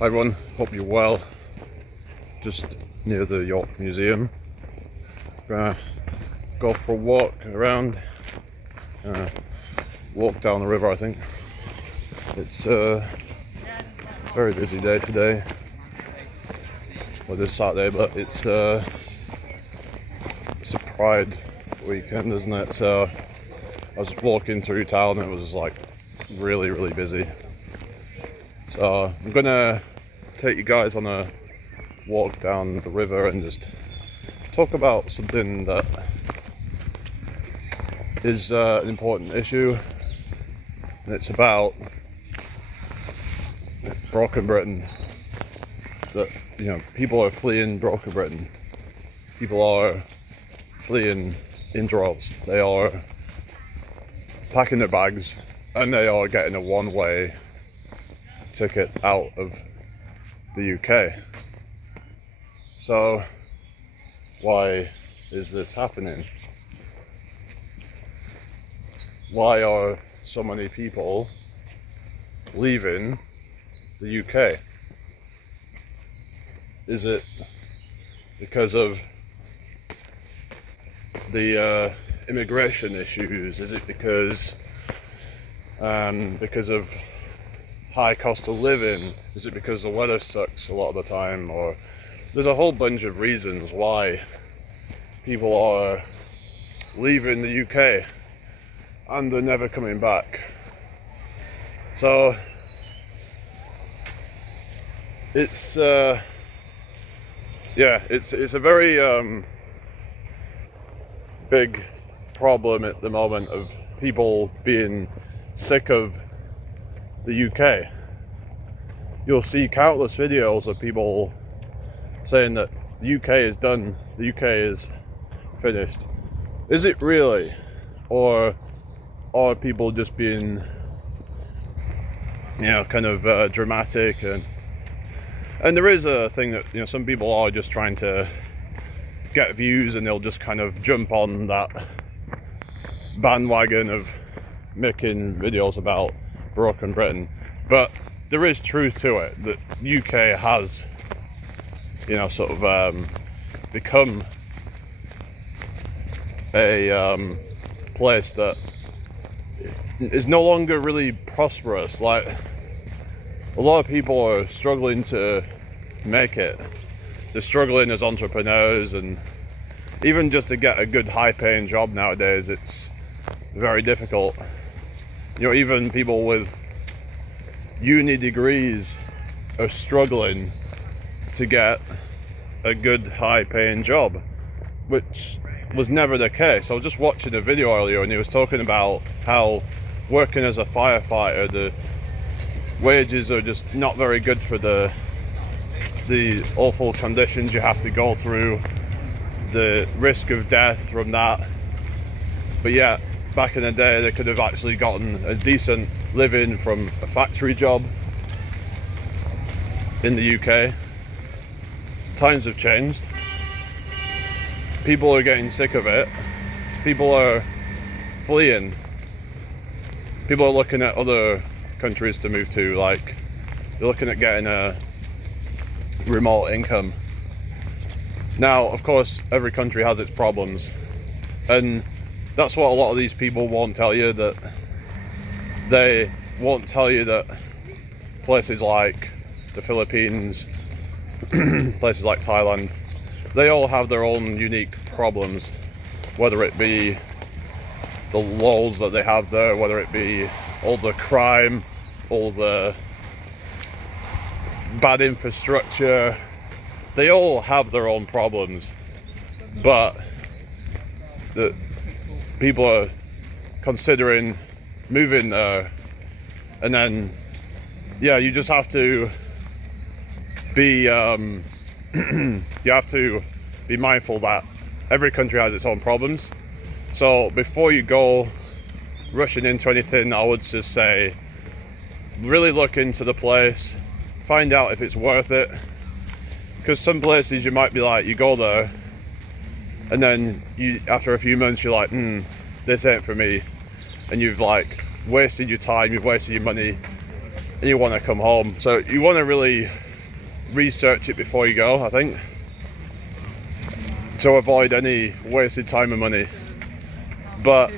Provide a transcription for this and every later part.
Hi everyone, hope you're well. Just near the York Museum. Gonna go for a walk around, walk down the river. I think it's a very busy day today. Well, this Saturday, but it's a Pride weekend, isn't it? So I was just walking through town and it was like really busy. So I'm gonna take you guys on a walk down the river and just talk about something that is an important issue, and it's about Broken Britain. That, you know, people are fleeing Broken Britain. People are fleeing in droves. They are packing their bags and they are getting a one-way ticket out of the UK. So why is this happening? Why are so many people leaving the UK? Is it because of the immigration issues? Is it because of high cost of living? Is it because the weather sucks a lot of the time? Or there's a whole bunch of reasons why people are leaving the UK and they're never coming back. So it's it's a very big problem at the moment of people being sick of the UK. You'll see countless videos of people saying that the UK is done, the UK is finished. Is it really? Or are people just being, kind of dramatic? And there is a thing that, some people are just trying to get views and they'll just kind of jump on that bandwagon of making videos about Broken Britain. But there is truth to it, that UK has, become a place that is no longer really prosperous. Like, a lot of people are struggling to make it. They're struggling as entrepreneurs, and even just to get a good high-paying job nowadays, it's very difficult. Even people with uni degrees are struggling to get a good high-paying job, which was never the case. I was just watching a video earlier and he was talking about how working as a firefighter, the wages are just not very good for the awful conditions you have to go through, the risk of death from that. But yeah, back in the day they could have actually gotten a decent living from a factory job in the UK. Times have changed. People are getting sick of it. People are fleeing. People are looking at other countries to move to, like they're looking at getting a remote income. Now, of course, every country has its problems, and that's what a lot of these people won't tell you. That they won't tell you that places like the Philippines, places like Thailand, they all have their own unique problems, whether it be the laws that they have there, whether it be all the crime, all the bad infrastructure. They all have their own problems, but the people are considering moving there. And then you just have to be you have to be mindful that every country has its own problems. So before you go rushing into anything, I would just say really look into the place, find out if it's worth it. Because some places you might be like, you go there and then after a few months you're like, this ain't for me, and you've wasted your time, you've wasted your money, and you want to come home. So you want to really research it before you go, I think, to avoid any wasted time and money. But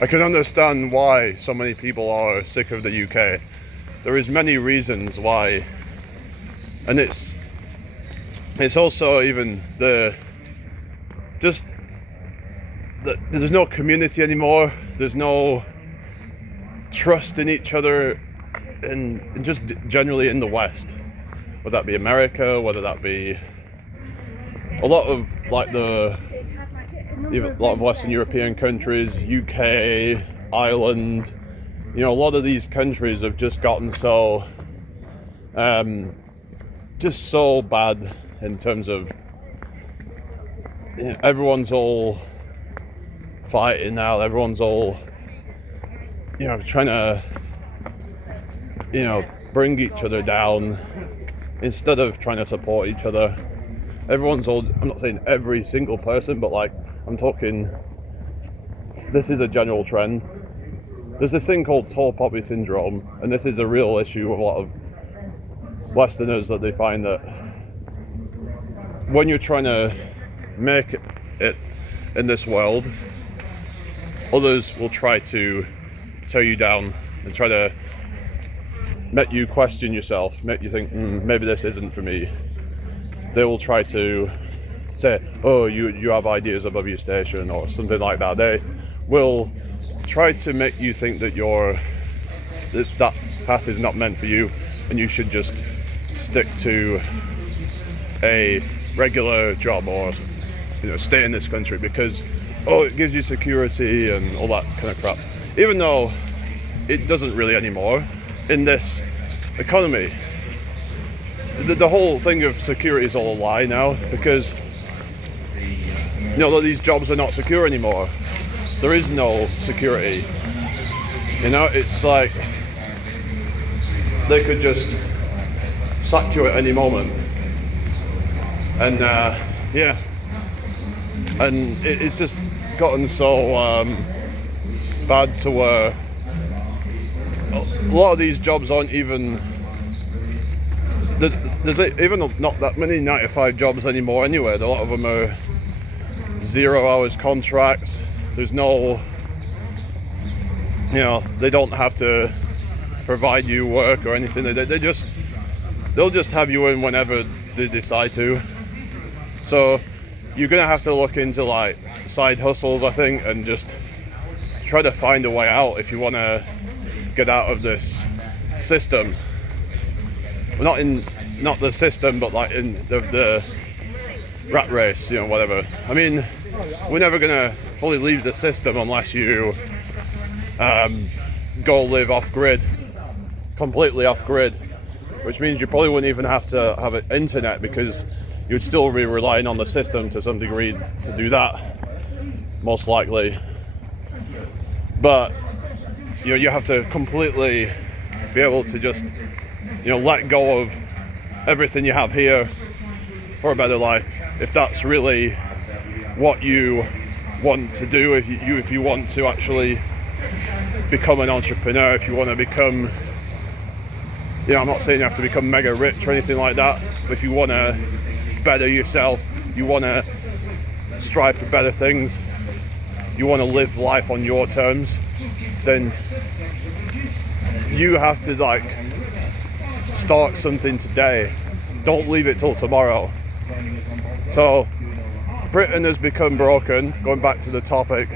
I can understand why so many people are sick of the UK. There is many reasons why, and it's also even there's no community anymore. There's no trust in each other, and just generally in the West, whether that be America, whether that be a lot of like a lot of Western European countries, UK, Ireland. You know, a lot of these countries have just gotten so just so bad in terms of, you know, everyone's all fighting now. Everyone's all, you know, trying to, you know, bring each other down instead of trying to support each other. Everyone's all, I'm not saying every single person, but like, I'm talking, this is a general trend. There's this thing called tall poppy syndrome, and this is a real issue with a lot of Westerners, that they find that when you're trying to make it in this world, others will try to tear you down and try to make you question yourself, make you think, maybe this isn't for me. They will try to say, oh, you have ideas above your station, or something like that. They will try to make you think that that path is not meant for you, and you should just stick to a regular job, or, you know, stay in this country because, oh, it gives you security and all that kind of crap. Even though it doesn't really anymore in this economy. The whole thing of security is all a lie now, because, you know, these jobs are not secure anymore. There is no security. You know, it's like they could just sack you at any moment. And yeah, and it's just gotten so bad to where a lot of these jobs aren't even, there's even not that many 9-to-5 jobs anymore anyway. A lot of them are 0 hours contracts. There's no, you know, they don't have to provide you work or anything. They'll just have you in whenever they decide to. So you're gonna have to look into like side hustles, I think, and just try to find a way out if you want to get out of this system. Well, not the system, but like in the rat race, you know, whatever. I mean, we're never gonna fully leave the system unless you go live off grid, completely off grid, which means you probably wouldn't even have to have an internet, because you'd still be relying on the system to some degree to do that, most likely. But you know, you have to completely be able to just, you know, let go of everything you have here for a better life, if that's really what you want to do. If you want to actually become an entrepreneur, if you want to become, you know, I'm not saying you have to become mega rich or anything like that, but if you want to better yourself, you want to strive for better things, you want to live life on your terms, then you have to like start something today. Don't leave it till tomorrow. So Britain has become broken, going back to the topic,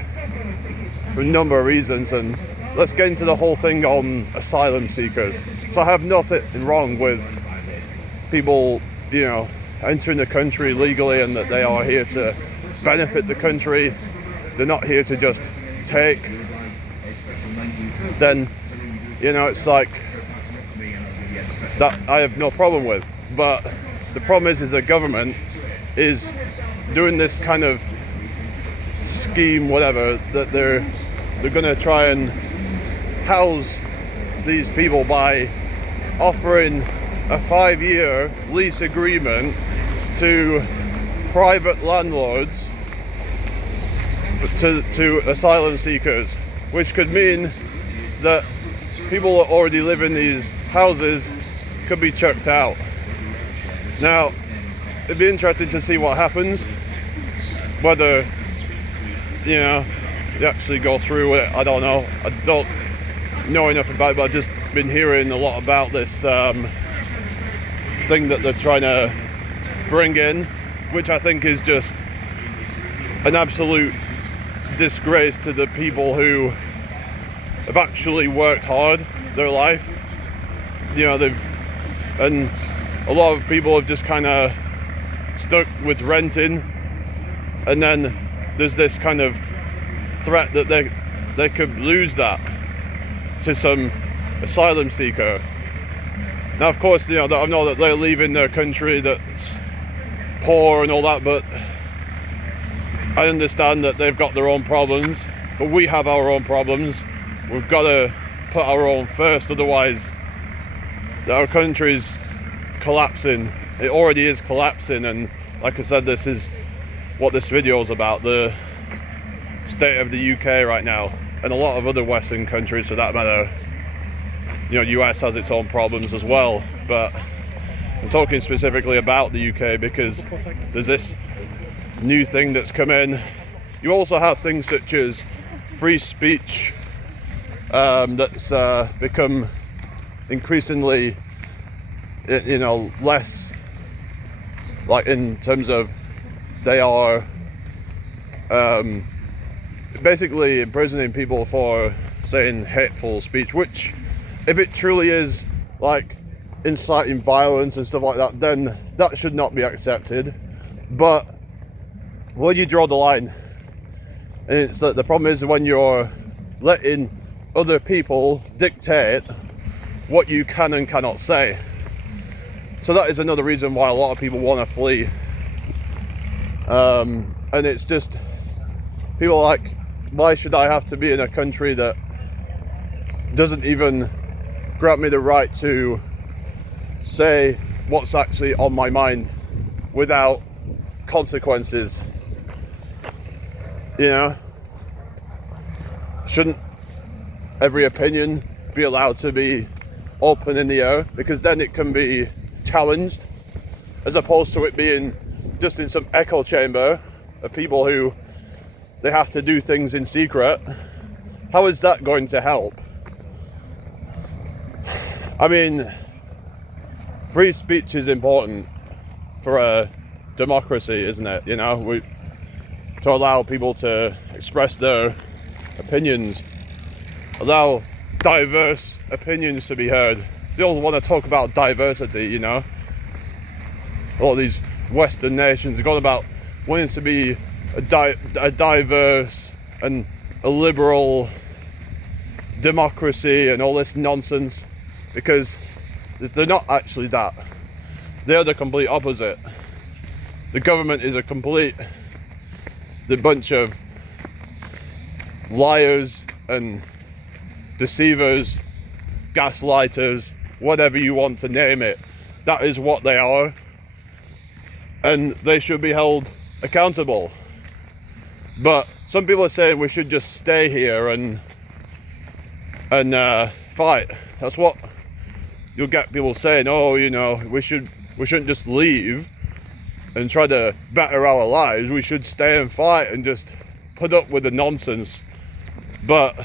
for a number of reasons, and let's get into the whole thing on asylum seekers. So I have nothing wrong with people, you know, entering the country legally, and that they are here to benefit the country. They're not here to just take. Then, you know, it's like that I have no problem with. But the problem is the government is doing this kind of scheme, whatever, that they're going to try and house these people by offering a 5-year lease agreement to private landlords to asylum seekers, which could mean that people that already live in these houses could be chucked out. Now, it'd be interesting to see what happens, whether, you know, they actually go through with it. I don't know. I don't know enough about it, but I've just been hearing a lot about this thing that they're trying to bring in, which I think is just an absolute disgrace to the people who have actually worked hard their life. You know, and a lot of people have just kind of stuck with renting, and then there's this kind of threat that they could lose that to some asylum seeker. Now, of course, you know, I know that they're leaving their country that's poor and all that, but I understand that they've got their own problems, but we have our own problems. We've got to put our own first, otherwise our country's collapsing. It already is collapsing, and like I said, this is what this video is about, the state of the UK right now, and a lot of other Western countries for that matter. You know, US has its own problems as well, but I'm talking specifically about the UK because there's this new thing that's come in. You also have things such as free speech that's become increasingly, you know, less, like, in terms of they are basically imprisoning people for saying hateful speech, which, if it truly is like inciting violence and stuff like that, then that should not be accepted. But where do you draw the line? And it's that the problem is when you're letting other people dictate what you can and cannot say. So that is another reason why a lot of people want to flee. And it's just, people are like, why should I have to be in a country that doesn't even grant me the right to say what's actually on my mind without consequences? You know, shouldn't every opinion be allowed to be open in the air? Because then it can be challenged, as opposed to it being just in some echo chamber of people who they have to do things in secret. How is that going to help? I mean, free speech is important for a democracy, isn't it? You know, to allow people to express their opinions, allow diverse opinions to be heard. They all want to talk about diversity, you know. All these Western nations have gone about wanting to be a diverse and a liberal democracy and all this nonsense, because they're not actually that. They're the complete opposite. The government is the bunch of liars and deceivers, gaslighters, whatever you want to name it. That is what they are, and they should be held accountable. But some people are saying we should just stay here and fight. That's what you'll get people saying. Oh, you know, we shouldn't just leave and try to better our lives. We should stay and fight and just put up with the nonsense. But,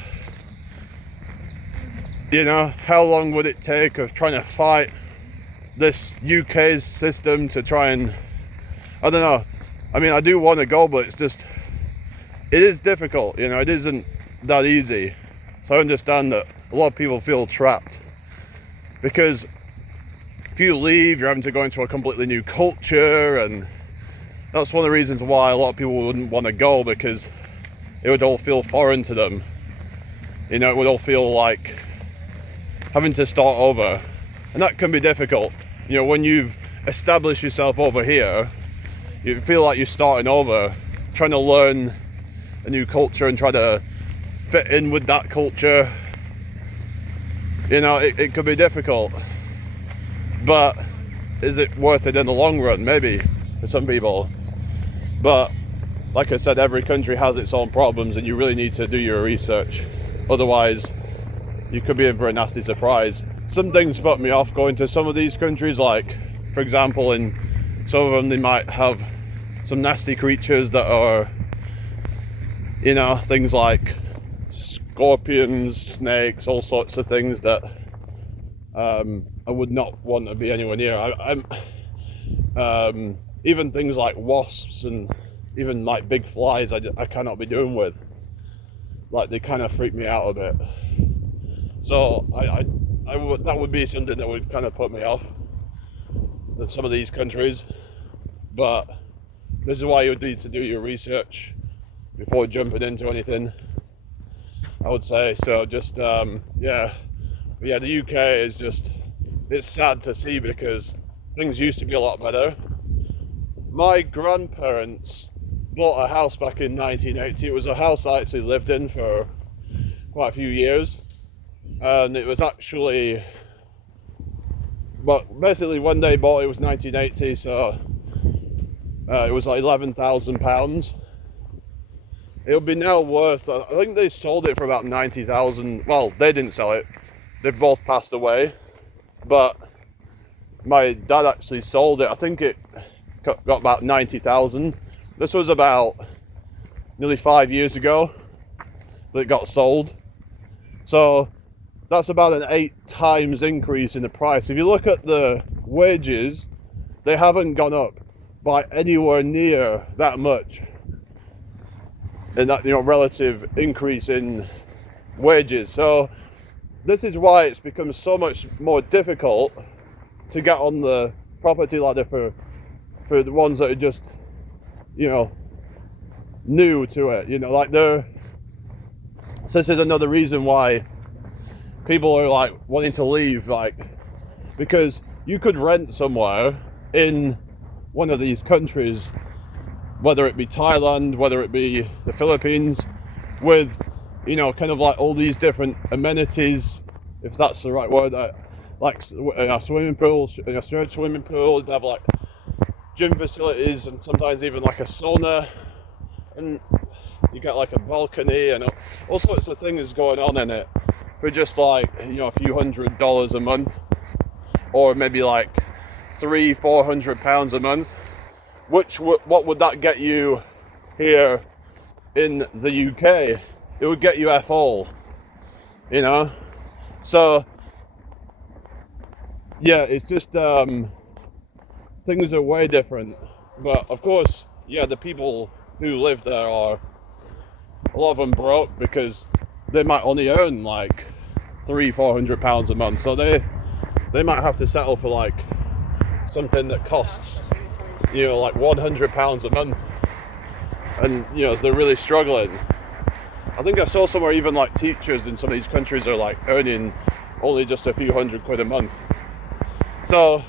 you know, how long would it take of trying to fight this UK's system to try and, I don't know. I mean, I do want to go, but it's just, it is difficult, you know, it isn't that easy. So I understand that a lot of people feel trapped, because if you leave, you're having to go into a completely new culture, and that's one of the reasons why a lot of people wouldn't want to go, because it would all feel foreign to them. You know, it would all feel like having to start over, and that can be difficult. You know, when you've established yourself over here, you feel like you're starting over, trying to learn a new culture and try to fit in with that culture. You know, it could be difficult, but is it worth it in the long run? Maybe, for some people. But like I said, every country has its own problems, and you really need to do your research. Otherwise, you could be in for a nasty surprise. some things put me off going to some of these countries. Like, for example, in some of them they might have some nasty creatures that are, you know, things like scorpions, snakes, all sorts of things that I would not want to be anywhere near. I'm even things like wasps and even like big flies I cannot be doing with. Like, they kind of freak me out a bit. So that would be something that would kind of put me off in some of these countries. But this is why you would need to do your research before jumping into anything, I would say. So just yeah, the UK is just, it's sad to see because things used to be a lot better. My grandparents bought a house back in 1980. It was a house I actually lived in for quite a few years, and it was actually, but basically when they bought it was 1980, so it was like £11,000. It would be now worth, I think they sold it for about 90,000. Well, they didn't sell it, they've both passed away, but my dad actually sold it. I think it got about 90,000. This was about nearly 5 years ago that it got sold. So that's about an 8 times increase in the price. If you look at the wages, they haven't gone up by anywhere near that much. And that, you know, relative increase in wages. So this is why it's become so much more difficult to get on the property ladder for the ones that are just, you know, new to it, you know, like so this is another reason why people are like wanting to leave, like, because you could rent somewhere in one of these countries, whether it be Thailand, whether it be the Philippines, with, you know, kind of like all these different amenities, if that's the right word, like a swimming pool, a shared swimming pool, they have like gym facilities and sometimes even like a sauna, and you get like a balcony and all sorts of things going on in it for just like, you know, a few $100s a month, or maybe like £300-400 a month. What would that get you here in the UK? It would get you F all, you know. So yeah, it's just things are way different. But of course, yeah, the people who live there are, a lot of them broke because they might only earn like £300-400 a month, so they might have to settle for like something that costs, you know, like £100 a month, and, you know, they're really struggling. I think I saw somewhere even like teachers in some of these countries are like earning only just a few £100 a month. So,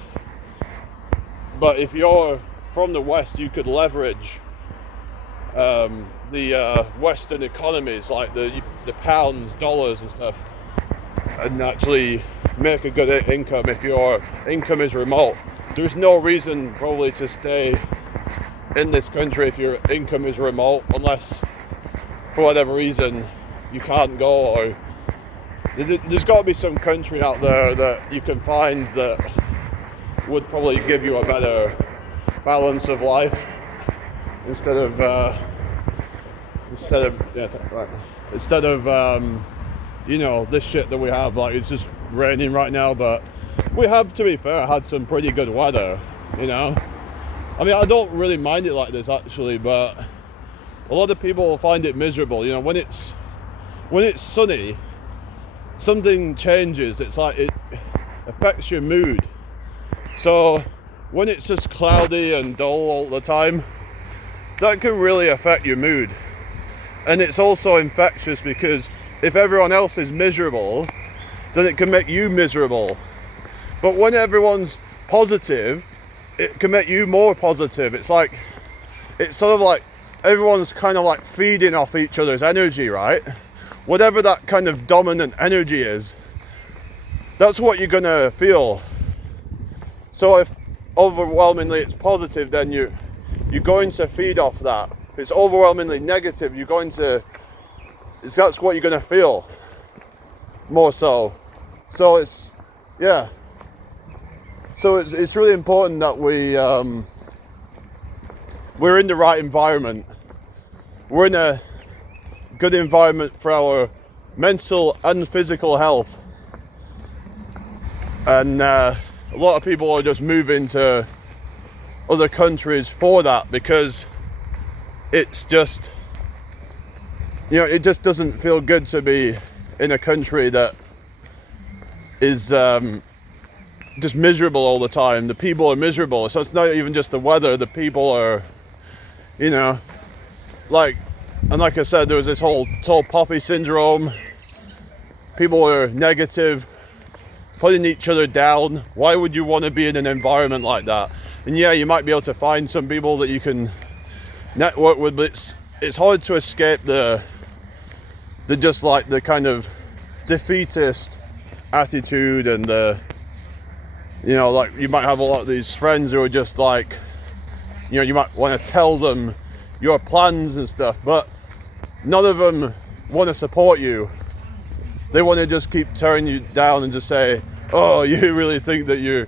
but if you're from the West, you could leverage the Western economies, like the pounds, dollars and stuff, and actually make a good income if your income is remote. There's no reason probably to stay in this country if your income is remote, unless for whatever reason you can't go, or there's got to be some country out there that you can find that would probably give you a better balance of life instead of you know, this shit that we have. Like, it's just raining right now, but we have, to be fair, had some pretty good weather, you know. I mean, I don't really mind it like this actually, but a lot of people find it miserable, you know. When it's sunny, something changes. It's like it affects your mood. So when it's just cloudy and dull all the time, that can really affect your mood. And it's also infectious, because if everyone else is miserable, then it can make you miserable. But when everyone's positive, it can make you more positive. It's like, it's sort of like everyone's kind of like feeding off each other's energy, right? Whatever that kind of dominant energy is, that's what you're gonna feel. So if overwhelmingly it's positive, then you're going to feed off that. If it's overwhelmingly negative, that's what you're gonna feel more so. So it's yeah. So it's really important that we're in the right environment. We're in a good environment for our mental and physical health. And a lot of people are just moving to other countries for that, because it's just, it just doesn't feel good to be in a country that is just miserable all the time. The people are miserable. So it's not even just the weather. The people are, like I said, there was this whole tall poppy syndrome. People are negative, putting each other down. Why would you want to be in an environment like that? And yeah, you might be able to find some people that you can network with, but it's hard to escape the just like the kind of defeatist attitude, and like you might have a lot of these friends who are just like, you might want to tell them your plans and stuff, but none of them want to support you. They want to just keep tearing you down and just say, oh, you really think that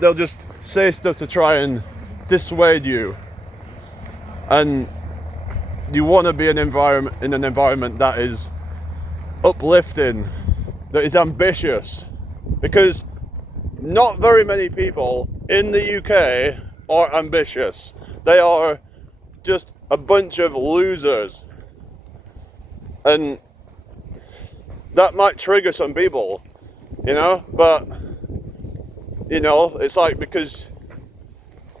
they'll just say stuff to try and dissuade you. And you want to be in an environment that is uplifting, that is ambitious, because not very many people in the UK are ambitious. They are just a bunch of losers, and that might trigger some people, but it's like, because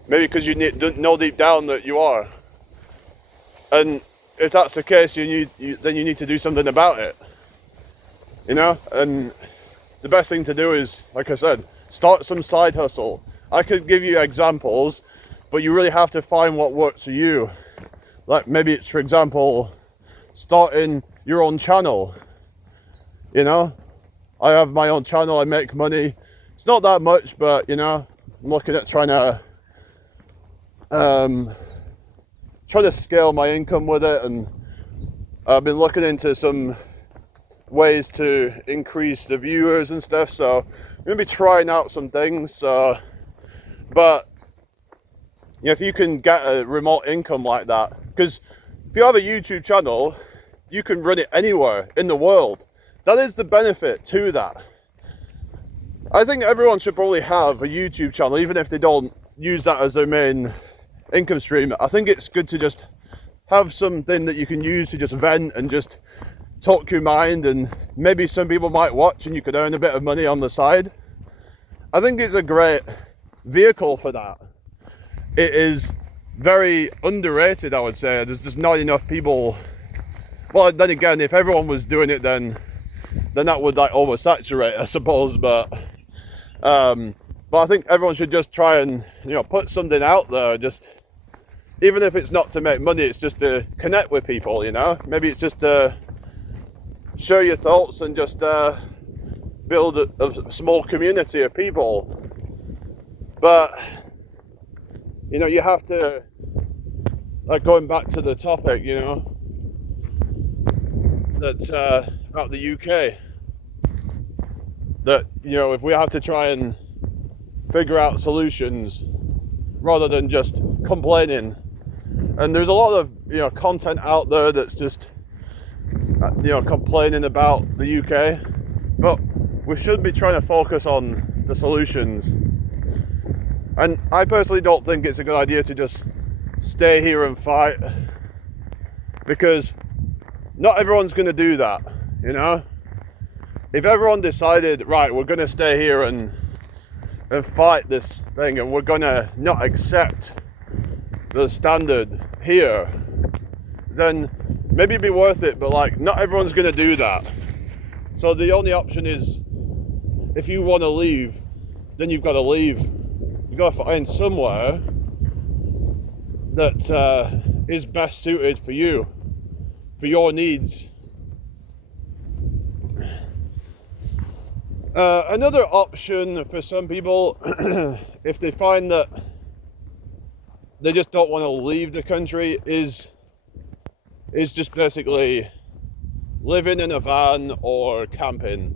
you know deep down that you are. And if that's the case, then you need to do something about it. And the best thing to do is, like I said, start some side hustle. I could give you examples, but you really have to find what works for you. Like maybe it's, for example, starting your own channel. I have my own channel, I make money. It's not that much, but I'm looking at trying to scale my income with it, and I've been looking into some ways to increase the viewers and stuff, so I'm going to be trying out some things. But if you can get a remote income like that, because if you have a YouTube channel, you can run it anywhere in the world. That is the benefit to that. I think everyone should probably have a YouTube channel, even if they don't use that as their main income stream. I think it's good to just have something that you can use to just vent and just talk your mind, and maybe some people might watch and you could earn a bit of money on the side. I think it's a great vehicle for that. It is very underrated, I would say. There's just not enough people. Well, then again, if everyone was doing it, then that would like oversaturate, I suppose. But I think everyone should just try and put something out there, just even if it's not to make money, it's just to connect with people. Maybe it's just to share your thoughts and just build a small community of people. But you have to, like, going back to the topic, that about the UK, that if we have to try and figure out solutions rather than just complaining. And there's a lot of content out there that's just complaining about the UK, but we should be trying to focus on the solutions. And I personally don't think it's a good idea to just stay here and fight, because not everyone's going to do that. If everyone decided, right, we're going to stay here and fight this thing, and we're going to not accept the standard here, then maybe it'd be worth it. But like, not everyone's going to do that. So the only option is, if you want to leave, then you've got to leave. You've got to find somewhere that is best suited for you, for your needs. Another option for some people, if they find that they just don't want to leave the country, is just basically living in a van or camping.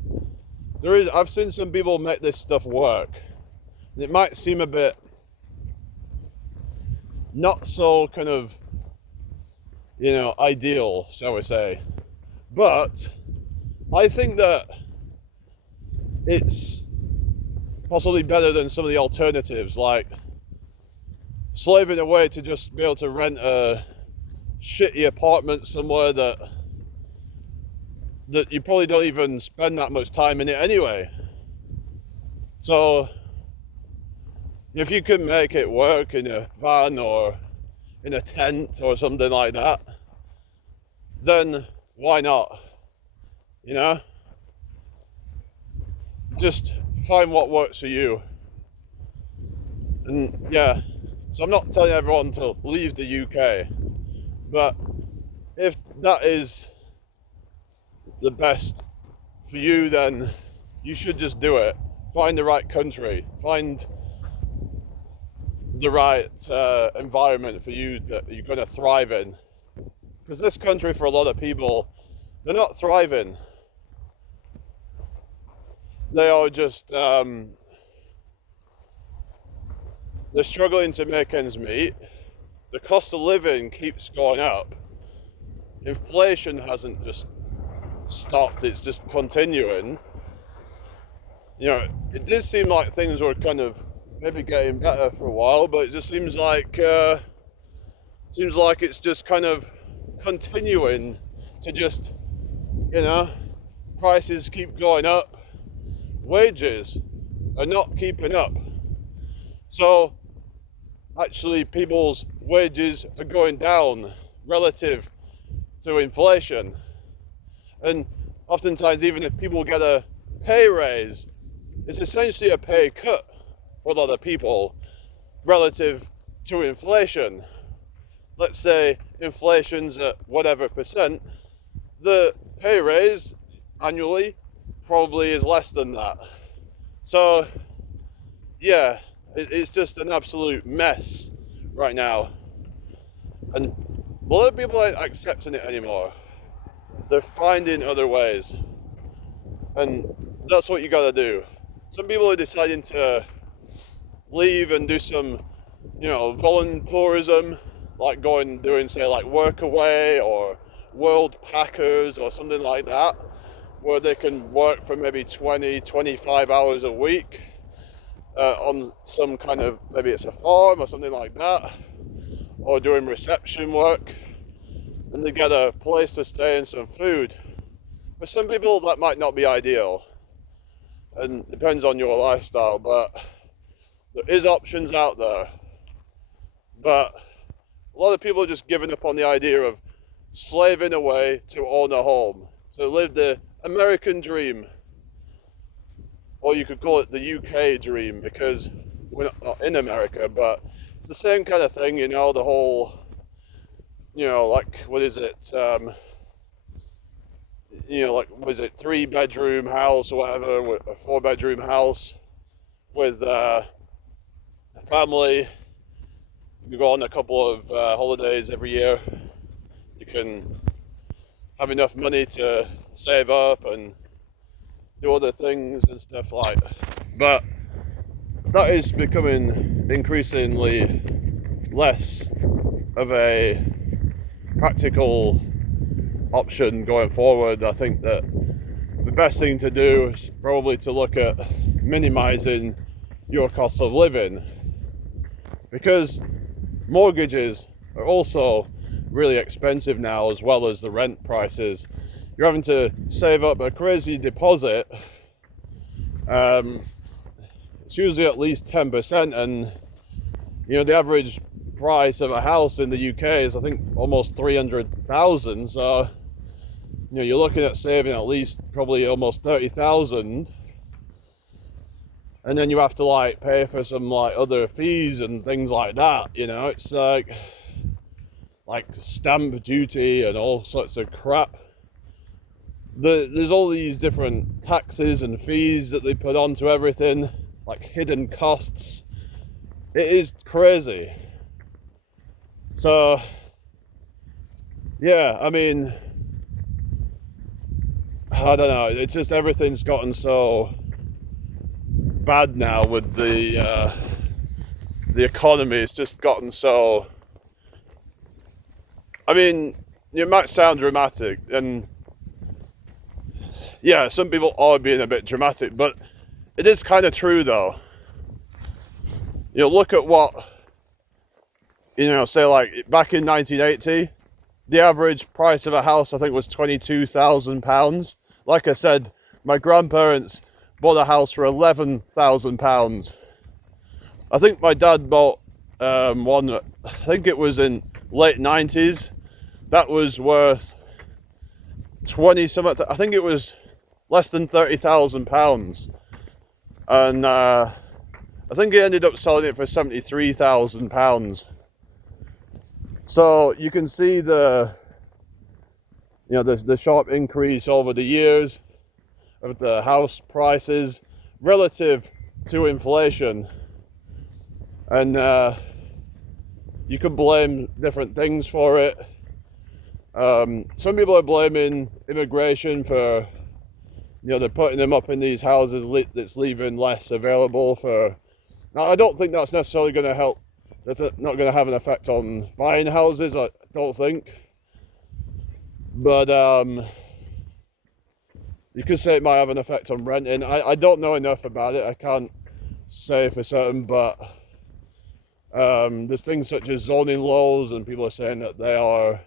I've seen some people make this stuff work. It might seem a bit not so kind of, ideal, shall we say. But I think that it's possibly better than some of the alternatives, like slaving away to just be able to rent a shitty apartment somewhere that you probably don't even spend that much time in it anyway. So if you can make it work in a van or in a tent or something like that, then why not? Just find what works for you. And yeah, so I'm not telling everyone to leave the UK, but if that is the best for you, then you should just do it. Find the right country, find the right environment for you that you're going to thrive in. Because this country, for a lot of people, they're not thriving. They are just they're struggling to make ends meet. The cost of living keeps going up. Inflation hasn't just stopped, it's just continuing. It did seem like things were kind of maybe getting better for a while, but it just seems like it's just kind of continuing to just, prices keep going up, wages are not keeping up. So actually people's wages are going down relative to inflation. And oftentimes, even if people get a pay raise, it's essentially a pay cut for a lot of people relative to inflation. Let's say inflation's at whatever percent, the pay raise annually probably is less than that. So yeah, it's just an absolute mess right now. And a lot of people aren't accepting it anymore. They're finding other ways. And that's what you gotta do. Some people are deciding to leave and do some, voluntourism, like doing say like Workaway or World Packers or something like that, where they can work for maybe 20-25 hours a week on some kind of, maybe it's a farm or something like that, or doing reception work, and they get a place to stay and some food. For some people that might not be ideal, and depends on your lifestyle, but there is options out there. But a lot of people are just giving up on the idea of slaving away to own a home, to live the American dream, or you could call it the UK dream, because we're not in America, but it's the same kind of thing, the whole, like, what is it, like, was it 3-bedroom house or whatever, a 4-bedroom house with a family. You go on a couple of holidays every year. You can have enough money to save up and do other things and stuff like that. But that is becoming increasingly less of a practical option going forward. I think that the best thing to do is probably to look at minimizing your cost of living, because mortgages are also really expensive now, as well as the rent prices. You're having to save up a crazy deposit. It's usually at least 10%, and the average price of a house in the UK is, I think, almost 300,000. So you're looking at saving at least probably almost 30,000, and then you have to pay for some other fees and things like that. It's like stamp duty and all sorts of crap. There's all these different taxes and fees that they put onto everything, like hidden costs. It is crazy. So yeah, I mean, I don't know, it's just everything's gotten so bad now with the economy. It's just gotten so, I mean, it might sound dramatic, and yeah, some people are being a bit dramatic, but it is kind of true though. You know, look at what, you know, say like back in 1980, the average price of a house I think was £22,000. Like I said, my grandparents bought a house for £11,000. I think my dad bought one, I think it was in late 90s, that was worth 20 something, I think it was less than £30,000, and I think he ended up selling it for £73,000. So you can see the sharp increase over the years of the house prices relative to inflation, and you can blame different things for it. Some people are blaming immigration for, you know, they're putting them up in these houses that's leaving less available for. Now, I don't think that's necessarily going to help. That's not going to have an effect on buying houses, I don't think. But you could say it might have an effect on renting. I don't know enough about it. I can't say for certain, but there's things such as zoning laws, and people are saying that they are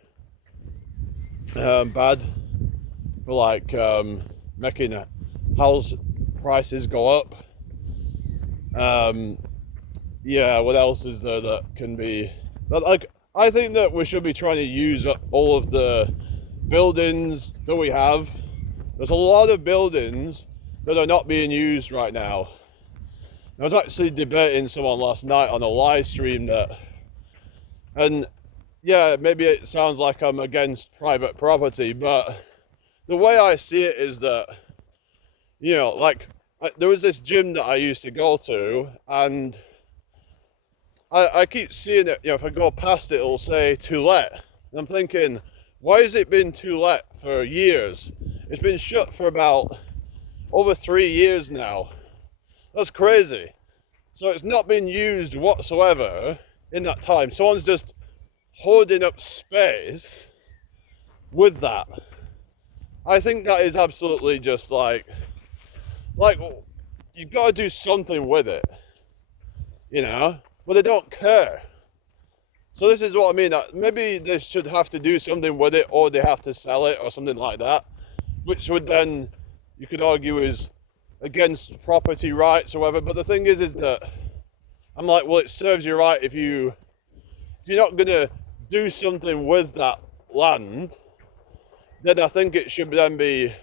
bad for like making house prices go up. Yeah, what else is there that can be, like, I think that we should be trying to use all of the buildings that we have. There's a lot of buildings that are not being used right now. I was actually debating someone last night on a live stream that, and yeah, maybe it sounds like I'm against private property, but the way I see it is that, you know, like, there was this gym that I used to go to, and I keep seeing it, you know, if I go past it, it'll say to let. And I'm thinking, why has it been to let for years? It's been shut for about over 3 years now. That's crazy. So it's not been used whatsoever in that time. Someone's just hoarding up space with that. I think that is absolutely just like you've got to do something with it, you know? But they don't care. So this is what I mean, that maybe they should have to do something with it, or they have to sell it or something like that, which would then, you could argue, is against property rights or whatever. But the thing is that I'm like, well, it serves you right if you're not going to do something with that land, then I think it should then be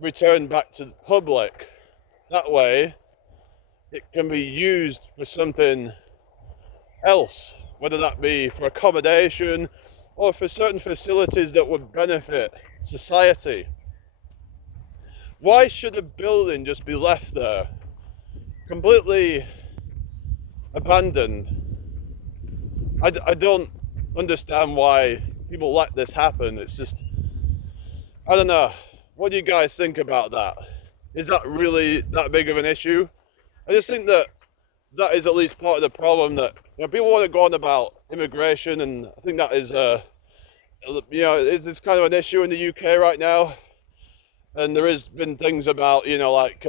returned back to the public. That way it can be used for something else, whether that be for accommodation or for certain facilities that would benefit society. Why should a building just be left there completely abandoned? I don't understand why people let this happen. It's just, I don't know. What do you guys think about that? Is that really that big of an issue? I just think that is at least part of the problem, that, you know, people want to go on about immigration, and I think that is you know, it's kind of an issue in the UK right now. And there has been things about, you know, like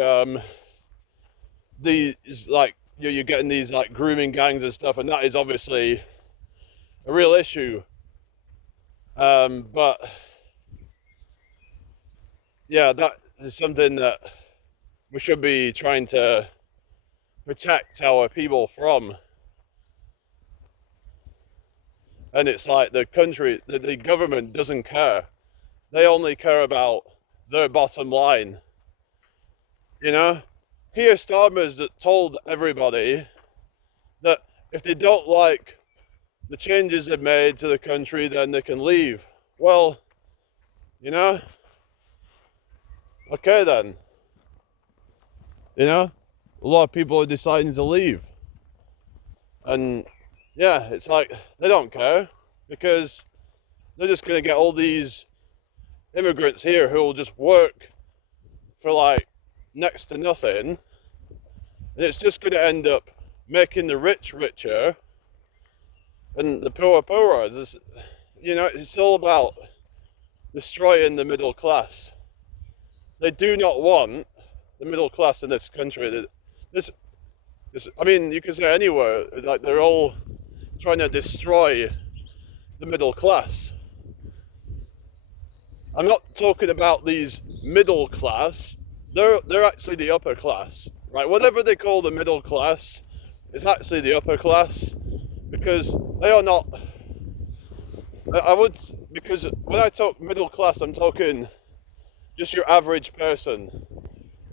these, like, you know, you're getting these like grooming gangs and stuff, and that is obviously a real issue. But yeah, that is something that we should be trying to protect our people from. And it's like the country, the government doesn't care. They only care about their bottom line. You know, Keir Starmer's told everybody that if they don't like the changes they've made to the country, then they can leave. Well, you know, okay then. You know, a lot of people are deciding to leave. And yeah, it's like they don't care, because they're just going to get all these immigrants here who will just work for like next to nothing, and it's just going to end up making the rich richer and the poor poorer. It's all about destroying the middle class. They do not want the middle class in this country. You can say anywhere, like they're all trying to destroy the middle class. I'm not talking about these middle class. They're actually the upper class, right? Whatever they call the middle class is actually the upper class, because they are not. Because when I talk middle class, I'm talking just your average person,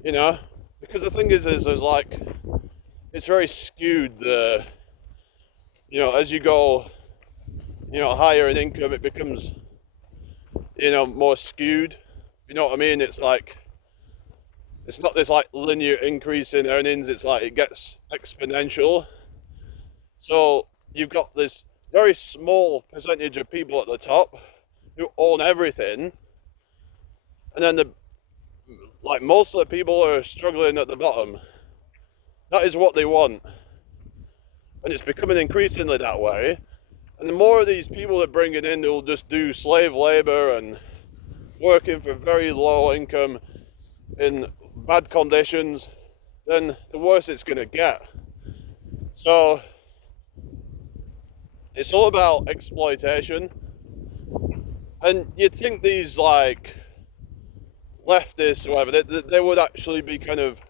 because the thing is there's like, it's very skewed. As you go, higher in income, it becomes, more skewed. You know what I mean? It's like, it's not this like linear increase in earnings. It's like it gets exponential. So you've got this very small percentage of people at the top who own everything, and then most of the people are struggling at the bottom. That is what they want, and it's becoming increasingly that way. And the more of these people they're bringing in, they'll just do slave labor and working for very low income in bad conditions, then the worse it's going to get. So it's all about exploitation. And you'd think these like leftists or whatever, they would actually be kind of,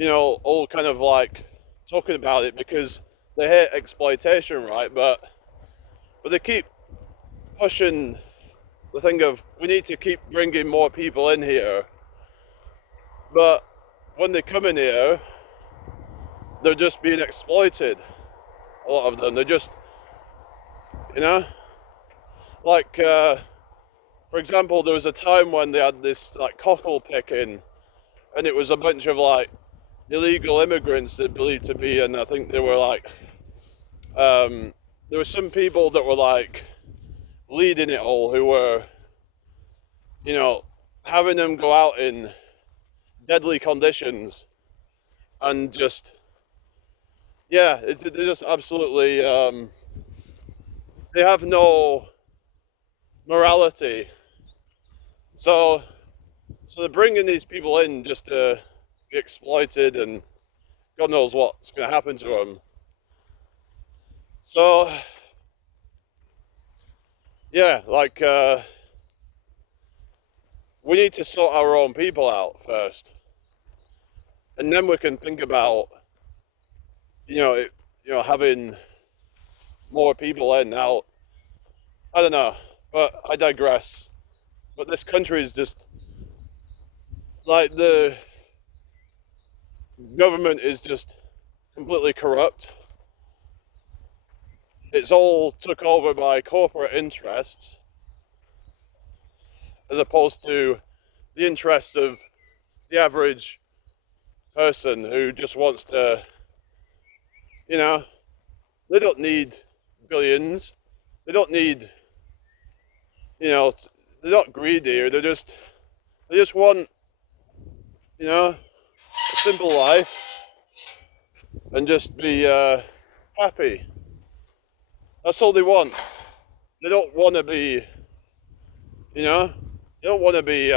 all kind of like talking about it because they hate exploitation, right? But they keep pushing the thing of, we need to keep bringing more people in here. But when they come in here, they're just being exploited. A lot of them, they're just, like, for example, there was a time when they had this like cockle picking, and it was a bunch of like illegal immigrants they believed to be, and I think they were like, there were some people that were like leading it all who were, having them go out in deadly conditions and just, they're just absolutely, they have no morality. So they're bringing these people in just to be exploited, and God knows what's going to happen to them. So, we need to sort our own people out first, and then we can think about, having more people in. Now, I don't know, but I digress. But this country is just like, the government is just completely corrupt. It's all took over by corporate interests, as opposed to the interests of the average person who just wants to, they don't need billions. They don't need, they're not greedy, or they just want, a simple life and just be happy. That's all they want. They don't want to be, they don't want to be,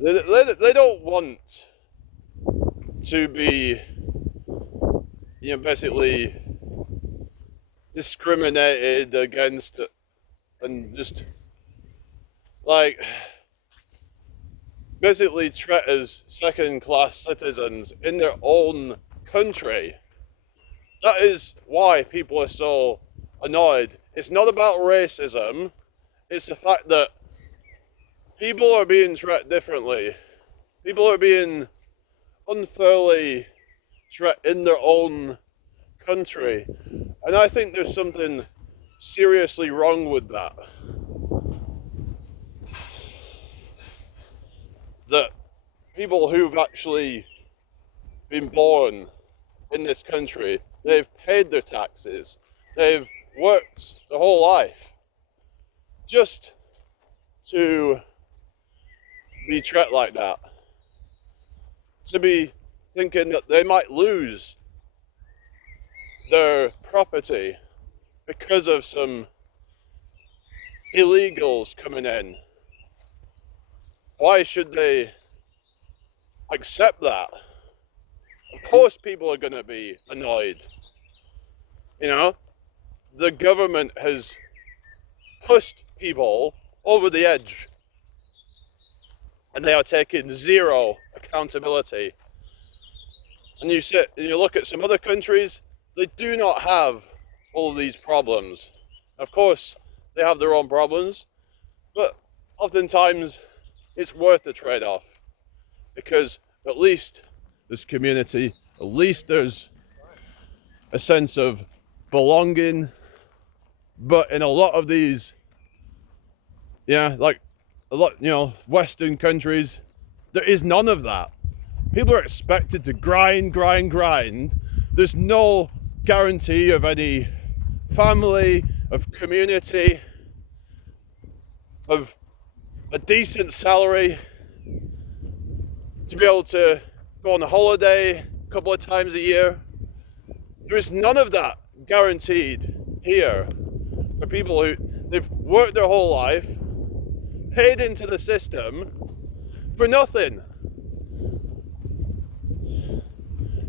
they don't want to be, basically discriminated against, and just like basically treated as second-class citizens in their own country. That is why people are so annoyed. It's not about racism. It's the fact that people are being treated differently. People are being unfairly treated in their own country. And I think there's something seriously wrong with that. That people who've actually been born in this country, they've paid their taxes, they've worked their whole life just to be treated like that, to be thinking that they might lose their property because of some illegals coming in. Why should they accept that? Of course people are going to be annoyed. You know, the government has pushed people over the edge and they are taking zero accountability. And you sit and you look at some other countries, they do not have all of these problems. Of course, they have their own problems, but oftentimes it's worth the trade-off, because at least there's community, at least there's a sense of belonging. But in a lot of these, like a lot, Western countries, there is none of that. People are expected to grind. There's no guarantee of any family, of community, of a decent salary, to be able to go on a holiday a couple of times a year. There is none of that guaranteed here for people who they've worked their whole life, paid into the system for nothing.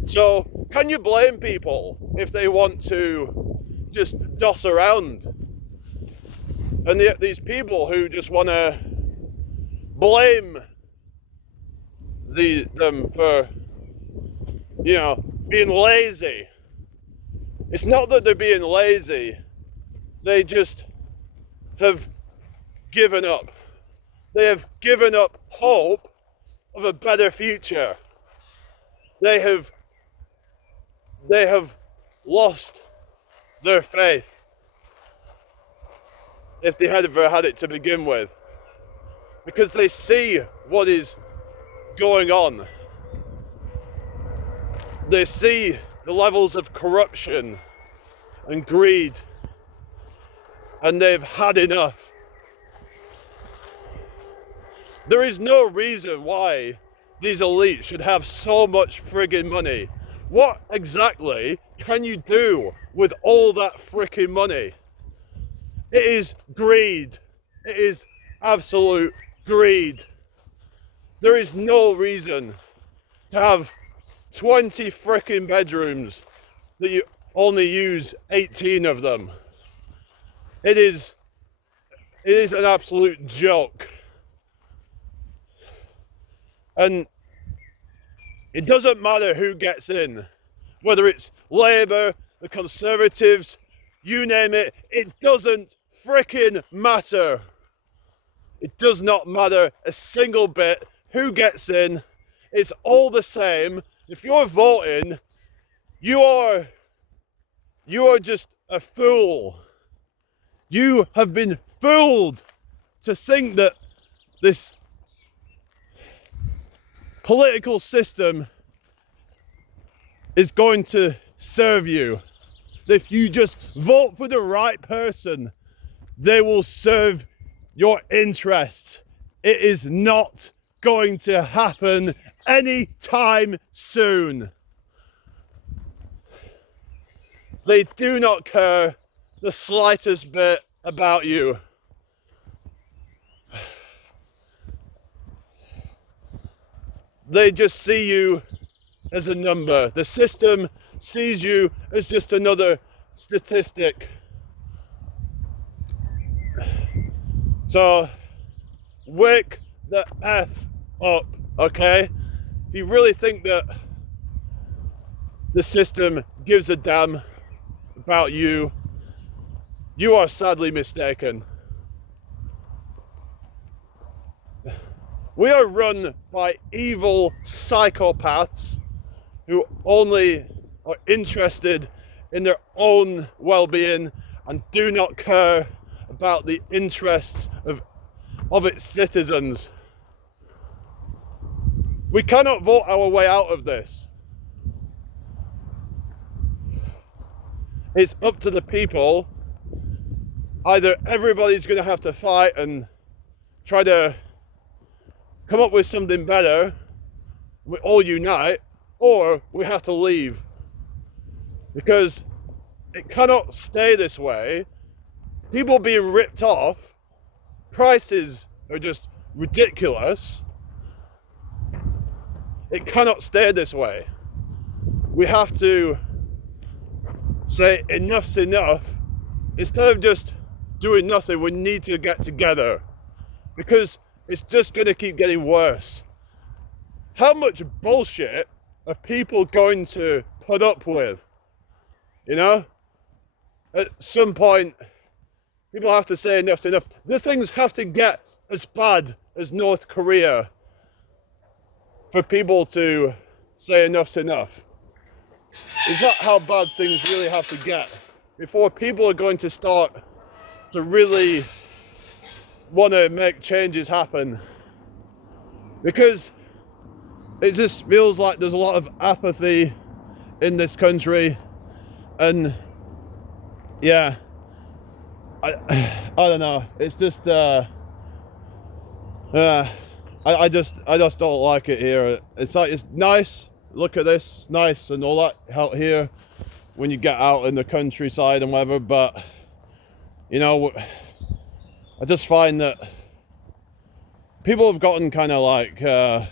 So can you blame people if they want to just doss around? And these people who just want to blame them for, being lazy. It's not that they're being lazy. They just have given up. They have given up hope of a better future. They have lost their faith, if they had ever had it to begin with, because they see what is going on. They see the levels of corruption and greed, and they've had enough. There is no reason why these elites should have so much friggin' money. What exactly can you do with all that frickin' money? It is greed. It is absolute greed. There is no reason to have 20 frickin' bedrooms that you only use 18 of them. It is an absolute joke. And it doesn't matter who gets in, whether it's Labour, the Conservatives, you name it, it doesn't frickin' matter. It does not matter a single bit who gets in. It's all the same. If you're voting, you are just a fool. You have been fooled to think that this political system is going to serve you. If you just vote for the right person, they will serve your interests. It is not going to happen anytime soon. They do not care the slightest bit about you. They just see you as a number. The system sees you as just another statistic. So, wake the F up, okay? If you really think that the system gives a damn about you, you are sadly mistaken. We are run by evil psychopaths who only are interested in their own well-being and do not care about the interests of its citizens. We cannot vote our way out of this. It's up to the people either everybody's going to have to fight and try to come up with something better, we all unite, or we have to leave. Because it cannot stay this way. People being ripped off, prices are just ridiculous. It cannot stay this way. We have to say enough's enough. Instead of just doing nothing, we need to get together, because it's just going to keep getting worse. How much bullshit are people going to put up with? You know? At some point, people have to say enough's enough. The things have to get as bad as North Korea for people to say enough's enough. Is that how bad things really have to get before people are going to start to really want to make changes happen? Because it just feels like there's a lot of apathy in this country, and yeah, I don't know. It's just I just don't like it here. It's like, it's nice. Look at this, it's nice and all that out here when you get out in the countryside and whatever, but you know, I just find that people have gotten kind of like I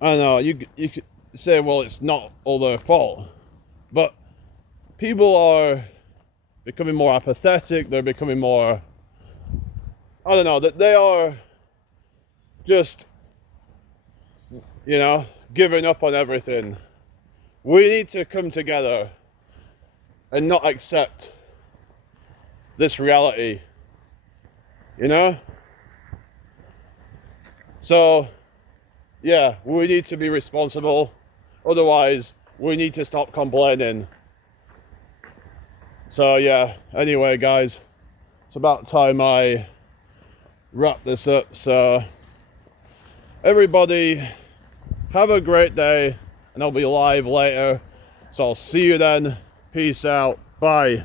don't know, you could say, well, it's not all their fault, but people are becoming more apathetic. They're becoming more, I don't know, that they are just, you know, giving up on everything. We need to come together and not accept this reality, you know? So, yeah, we need to be responsible. Otherwise, we need to stop complaining. So, yeah, anyway, guys, it's about time I wrap this up. So, everybody, have a great day, and I'll be live later. So I'll see you then. Peace out. Bye.